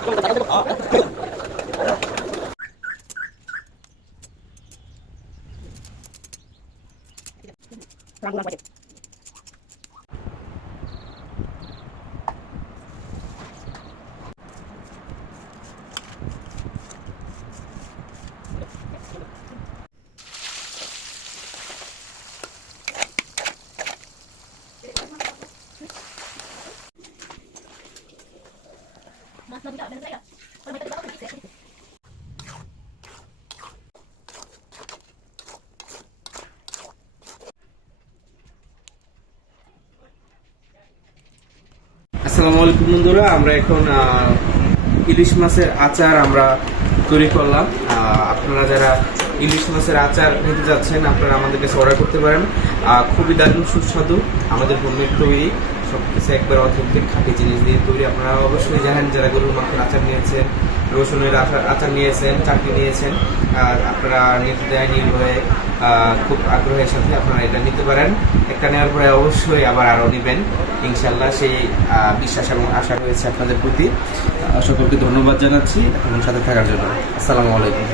আসসালামু আলাইকুম বন্ধুরা, আমরা এখন ইলিশ মাছের আচার আমরা তৈরি করলাম। আপনারা যারা ইলিশ মাছের আচার নিতে যাচ্ছেন আপনারা আমাদের কাছে অর্ডার করতে পারেন। খুবই দারুণ সুস্বাদু, আমাদের হোমমেড তৈরি, সব কিছু একবার অথেন্টিক খাঁটি জিনিস দিয়ে তৈরি। আপনারা অবশ্যই জানেন যারা গরুর মাংসের আচার নিয়েছেন, রসুনের আচার নিয়েছেন, চাটনি নিয়েছেন, আপনারা নিতে দেয় নির্ভয়ে খুব আগ্রহের সাথে আপনারা এটা নিতে পারেন। একটা নেওয়ার পরে অবশ্যই আবার আরও নেবেন ইনশাল্লাহ, সেই বিশ্বাস এবং আশা রয়েছে আপনাদের প্রতি। সকলকে ধন্যবাদ জানাচ্ছি এখন সাথে থাকার জন্য। আসসালামু আলাইকুম।